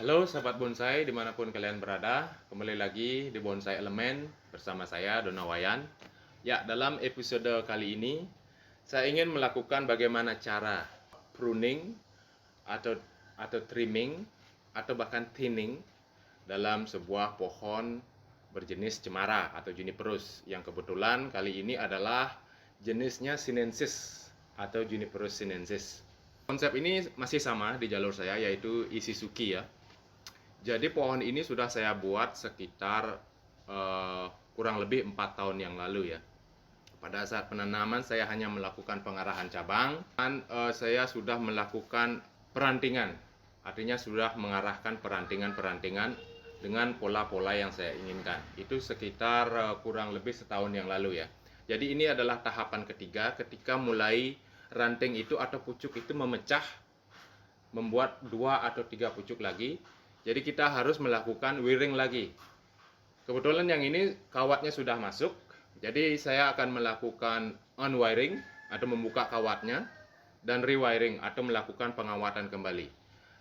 Halo sahabat bonsai dimanapun kalian berada, kembali lagi di Bonsai Elemen bersama saya Donawayan. Ya, dalam episode kali ini saya ingin melakukan bagaimana cara pruning atau trimming atau bahkan thinning dalam sebuah pohon berjenis cemara atau juniperus yang kebetulan kali ini adalah jenisnya sinensis atau Juniperus sinensis. Konsep ini masih sama di jalur saya, yaitu Ishizuki ya. Jadi pohon ini sudah saya buat sekitar kurang lebih 4 tahun yang lalu ya. Pada saat penanaman saya hanya melakukan pengarahan cabang dan saya sudah melakukan perantingan. Artinya sudah mengarahkan perantingan-perantingan dengan pola-pola yang saya inginkan. Itu sekitar kurang lebih setahun yang lalu ya. Jadi ini adalah tahapan ketiga ketika mulai ranting itu atau pucuk itu memecah, membuat 2 atau 3 pucuk lagi. Jadi kita harus melakukan wiring lagi. Kebetulan yang ini kawatnya sudah masuk, jadi saya akan melakukan unwiring atau membuka kawatnya dan rewiring atau melakukan pengawatan kembali.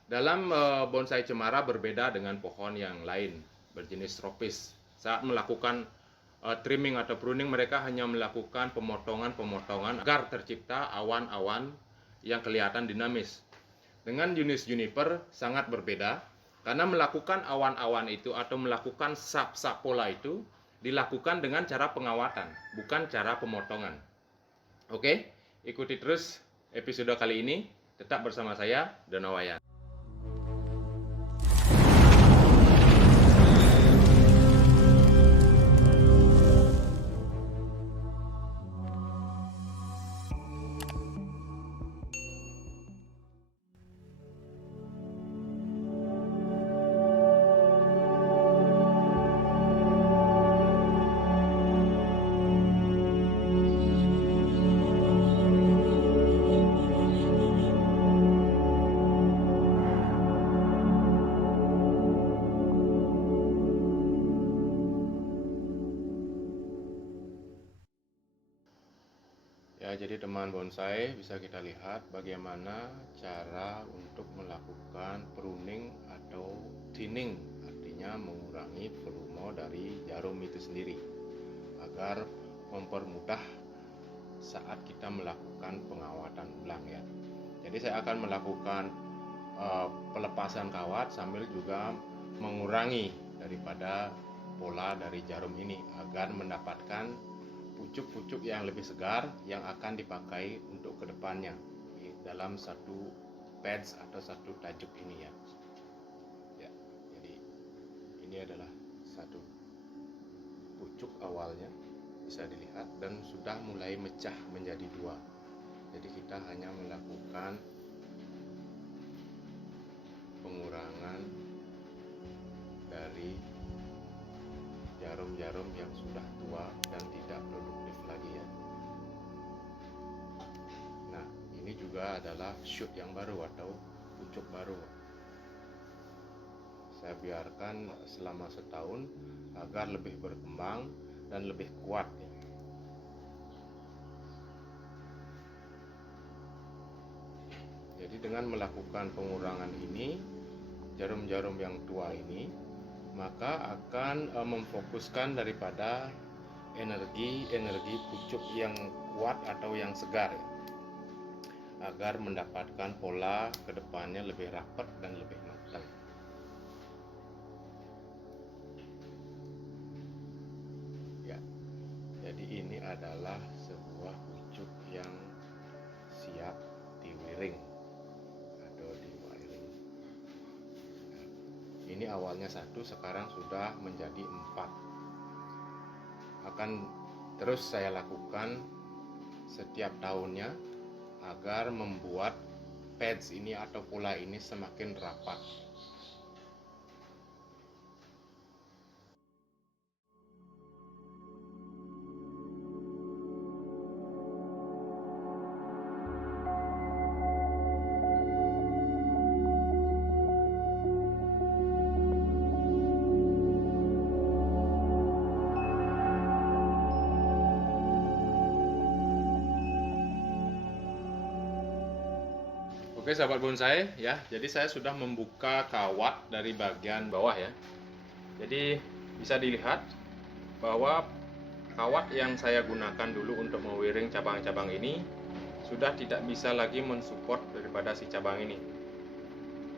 Dalam bonsai cemara berbeda dengan pohon yang lain berjenis tropis. Saat melakukan trimming atau pruning, mereka hanya melakukan pemotongan-pemotongan agar tercipta awan-awan yang kelihatan dinamis. Dengan jenis juniper sangat berbeda, karena melakukan awan-awan itu atau melakukan sap-sap pola itu dilakukan dengan cara pengawatan, bukan cara pemotongan. Oke, ikuti terus episode kali ini. Tetap bersama saya, Donawayan. Ya, jadi teman bonsai, bisa kita lihat bagaimana cara untuk melakukan pruning atau thinning, artinya mengurangi volume dari jarum itu sendiri agar mempermudah saat kita melakukan pengawatan ulang ya. Jadi saya akan melakukan pelepasan kawat sambil juga mengurangi daripada pola dari jarum ini agar mendapatkan pucuk-pucuk yang lebih segar yang akan dipakai untuk kedepannya dalam satu pads atau satu tajuk ini ya. Ya, jadi ini adalah satu pucuk awalnya, bisa dilihat, dan sudah mulai mecah menjadi 2. Jadi kita hanya melakukan pengurangan dari jarum-jarum yang sudah tua dan tidak produktif lagi ya. Nah, ini juga adalah shoot yang baru atau pucuk baru. Saya biarkan selama setahun agar lebih berkembang dan lebih kuat ya. Jadi dengan melakukan pengurangan ini, jarum-jarum yang tua ini maka akan memfokuskan daripada energi pucuk yang kuat atau yang segar ya, agar mendapatkan pola kedepannya lebih rapat dan lebih matang. Ya, jadi ini adalah sebuah pucuk yang siap diwiring atau diwiring. Ini awalnya 1, sekarang sudah menjadi 4. Akan terus saya lakukan setiap tahunnya agar membuat pads ini atau pola ini semakin rapat. Oke Oke sahabat bonsai ya, jadi saya sudah membuka kawat dari bagian bawah ya. Jadi bisa dilihat bahwa kawat yang saya gunakan dulu untuk mewiring cabang-cabang ini sudah tidak bisa lagi mensupport daripada si cabang ini.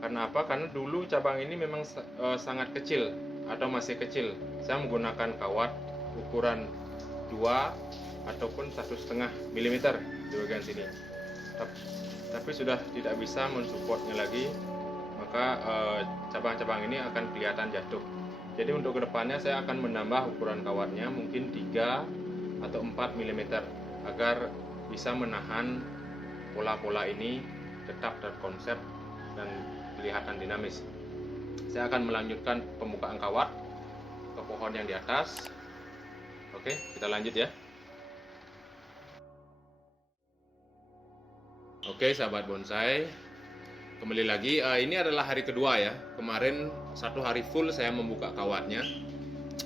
Karena apa? Karena dulu cabang ini memang sangat kecil atau masih kecil. Saya menggunakan kawat ukuran 2 ataupun 1,5 mm di bagian sini. Tapi sudah tidak bisa mensupportnya lagi, maka cabang-cabang ini akan kelihatan jatuh. Jadi untuk kedepannya saya akan menambah ukuran kawatnya mungkin 3 atau 4 mm agar bisa menahan pola-pola ini tetap terkonsep dan kelihatan dinamis. Saya akan melanjutkan pembukaan kawat ke pohon yang di atas. Oke, kita lanjut ya. Oke sahabat bonsai, kembali lagi, ini adalah hari kedua ya. Kemarin 1 hari full saya membuka kawatnya,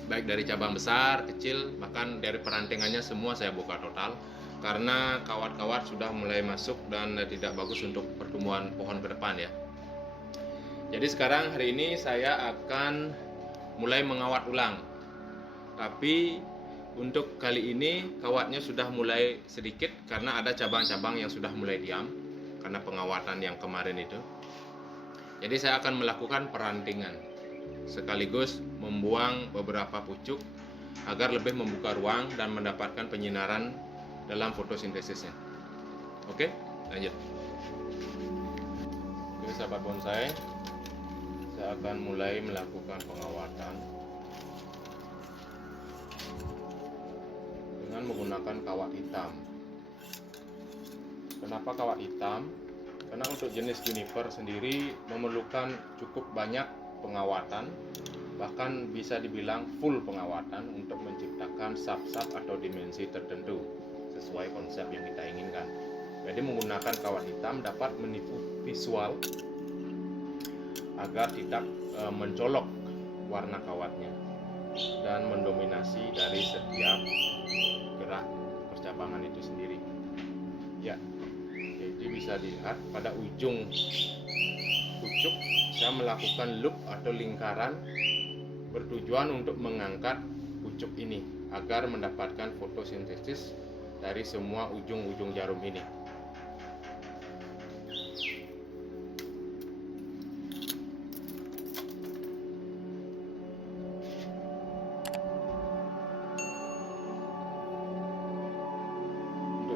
baik dari cabang besar, kecil, bahkan dari perantingannya semua saya buka total. Karena kawat-kawat sudah mulai masuk dan tidak bagus untuk pertumbuhan pohon ke depan ya. Jadi sekarang hari ini saya akan mulai mengawat ulang. Tapi untuk kali ini kawatnya sudah mulai sedikit karena ada cabang-cabang yang sudah mulai diam karena pengawatan yang kemarin itu. Jadi saya akan melakukan perantingan sekaligus membuang beberapa pucuk agar lebih membuka ruang dan mendapatkan penyinaran dalam fotosintesisnya. Oke, lanjut. Oke sahabat bonsai, saya akan mulai melakukan pengawatan dengan menggunakan kawat hitam. Kenapa kawat hitam? Karena untuk jenis juniper sendiri memerlukan cukup banyak pengawatan, bahkan bisa dibilang full pengawatan untuk menciptakan sap-sap atau dimensi tertentu sesuai konsep yang kita inginkan. Jadi menggunakan kawat hitam dapat menipu visual agar tidak mencolok warna kawatnya dan mendominasi dari setiap gerak percabangan itu sendiri ya. Jadi bisa dilihat pada ujung pucuk saya melakukan loop atau lingkaran bertujuan untuk mengangkat pucuk ini agar mendapatkan fotosintesis dari semua ujung-ujung jarum ini.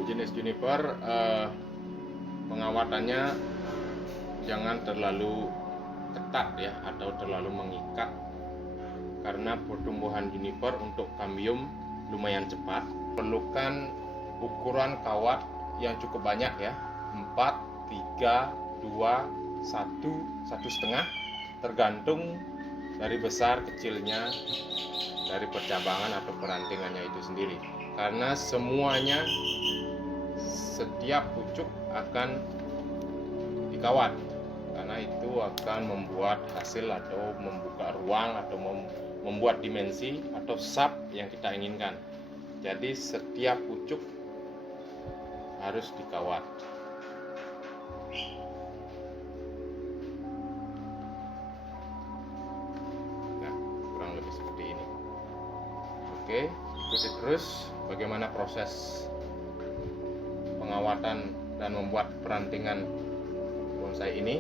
Jenis juniper pengawatannya jangan terlalu ketat ya atau terlalu mengikat, karena pertumbuhan juniper untuk kambium lumayan cepat. Perlukan ukuran kawat yang cukup banyak ya, 4, 3, 2, 1, 1,5 tergantung dari besar kecilnya dari percabangan atau perantingannya itu sendiri. Karena semuanya, setiap pucuk akan dikawat, karena itu akan membuat hasil atau membuka ruang atau membuat dimensi atau sap yang kita inginkan. Jadi setiap pucuk harus dikawat. Nah, kurang lebih seperti ini. Oke, ikuti terus bagaimana proses pengawatan dan membuat perantingan bonsai ini.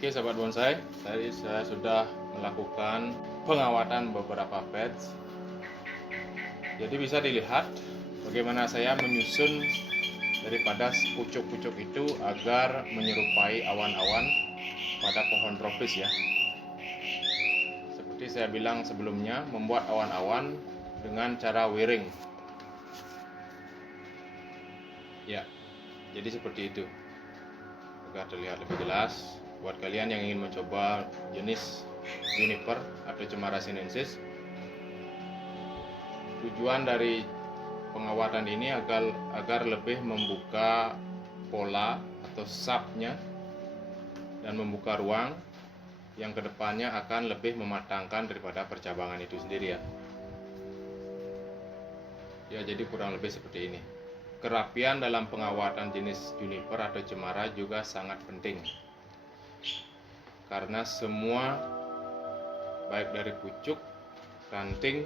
Oke sahabat bonsai, saya sudah melakukan pengawatan beberapa batch. Jadi bisa dilihat bagaimana saya menyusun daripada pucuk-pucuk itu agar menyerupai awan-awan pada pohon tropis ya. Seperti saya bilang sebelumnya, membuat awan-awan dengan cara wiring. Ya, jadi seperti itu agar terlihat lebih jelas. buat kalian yang ingin mencoba jenis juniper atau cemara sinensis. Tujuan dari pengawatan ini agar lebih membuka pola atau sapnya dan membuka ruang yang kedepannya akan lebih mematangkan daripada percabangan itu sendiri ya. Ya, jadi kurang lebih seperti ini. Kerapian dalam pengawatan jenis juniper atau cemara juga sangat penting, karena semua baik dari pucuk, ranting,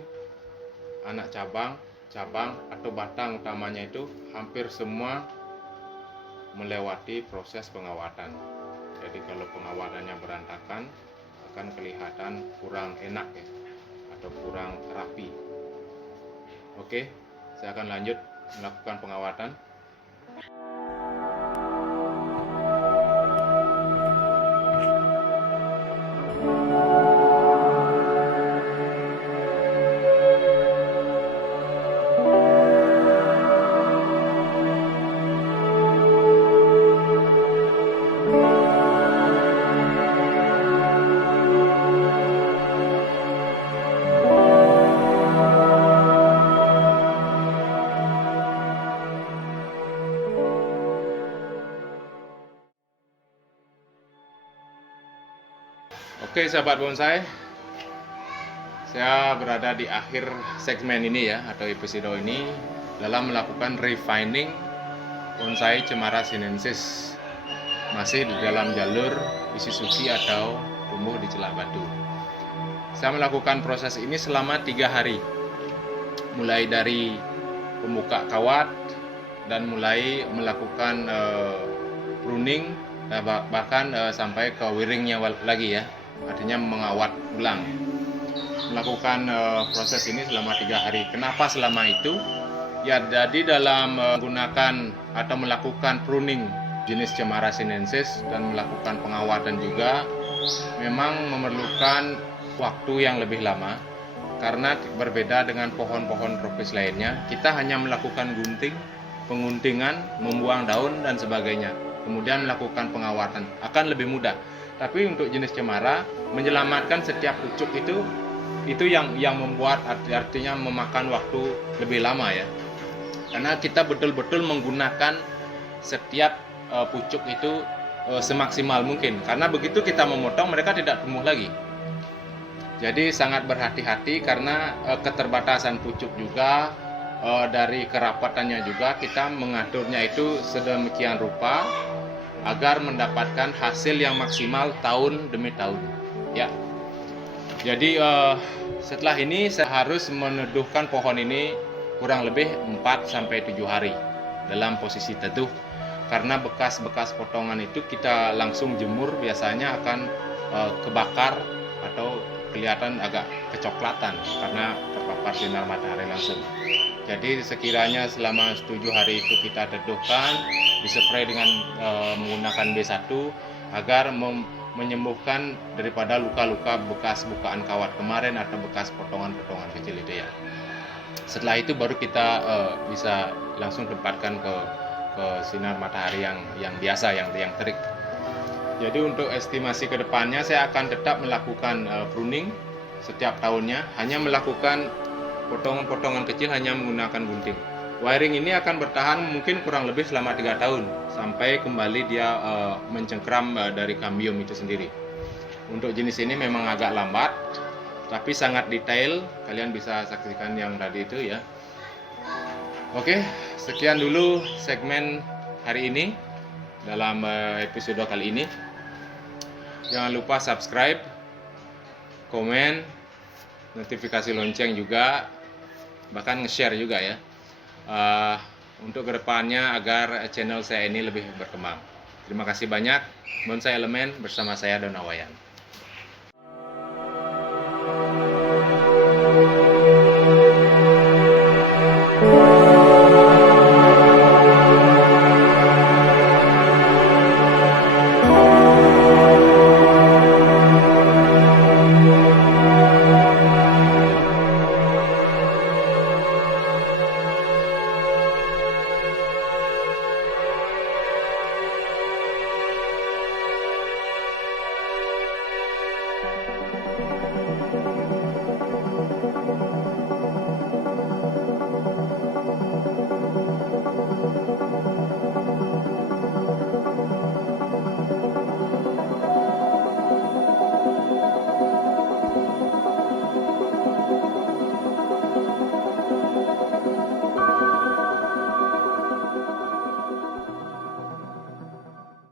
anak cabang atau batang utamanya itu hampir semua melewati proses pengawatan. Jadi kalau pengawatannya berantakan akan kelihatan kurang enak ya, atau kurang rapi. Oke, saya akan lanjut melakukan pengawatan. Oke sahabat bonsai, saya berada di akhir segmen ini ya, atau episode ini, dalam melakukan refining bonsai cemara sinensis, masih di dalam jalur Ishizuki atau tumbuh di celak batu. Saya melakukan proses ini selama 3 hari, mulai dari pembuka kawat dan mulai melakukan pruning, bahkan sampai ke wiringnya lagi ya, artinya mengawat ulang. Melakukan proses ini selama 3 hari. Kenapa selama itu? Ya, jadi dalam menggunakan atau melakukan pruning jenis cemara sinensis dan melakukan pengawatan juga memang memerlukan waktu yang lebih lama, karena berbeda dengan pohon-pohon tropis lainnya. Kita hanya melakukan gunting, penguntingan, membuang daun dan sebagainya, kemudian melakukan pengawatan, akan lebih mudah. Tapi untuk jenis cemara, menyelamatkan setiap pucuk itu yang membuat, artinya memakan waktu lebih lama ya. Karena kita betul-betul menggunakan setiap pucuk itu semaksimal mungkin. Karena begitu kita memotong, mereka tidak tumbuh lagi. Jadi sangat berhati-hati, karena keterbatasan pucuk juga, dari kerapatannya juga kita mengaturnya itu sedemikian rupa agar mendapatkan hasil yang maksimal tahun demi tahun ya. Jadi setelah ini saya harus meneduhkan pohon ini kurang lebih 4-7 hari dalam posisi teduh, karena bekas-bekas potongan itu kita langsung jemur biasanya akan kebakar atau kelihatan agak kecoklatan karena terpapar sinar matahari langsung. Jadi sekiranya selama 7 hari itu kita teduhkan, dispray dengan menggunakan B1 agar menyembuhkan daripada luka-luka bekas bukaan kawat kemarin atau bekas potongan-potongan kecil itu ya. Setelah itu baru kita bisa langsung tempatkan ke sinar matahari yang biasa, yang terik. Jadi untuk estimasi kedepannya saya akan tetap melakukan pruning setiap tahunnya, hanya melakukan potongan-potongan kecil hanya menggunakan gunting. Wiring ini akan bertahan mungkin kurang lebih selama 3 tahun sampai kembali dia mencengkram dari kambium itu sendiri. Untuk jenis ini memang agak lambat, tapi sangat detail. Kalian bisa saksikan yang tadi itu ya. Oke, sekian dulu segmen hari ini dalam episode kali ini. Jangan lupa subscribe, komen, notifikasi lonceng juga, bahkan nge-share juga ya, untuk kedepannya agar channel saya ini lebih berkembang. Terima kasih banyak. Bonsai Elemen bersama saya Donawayan.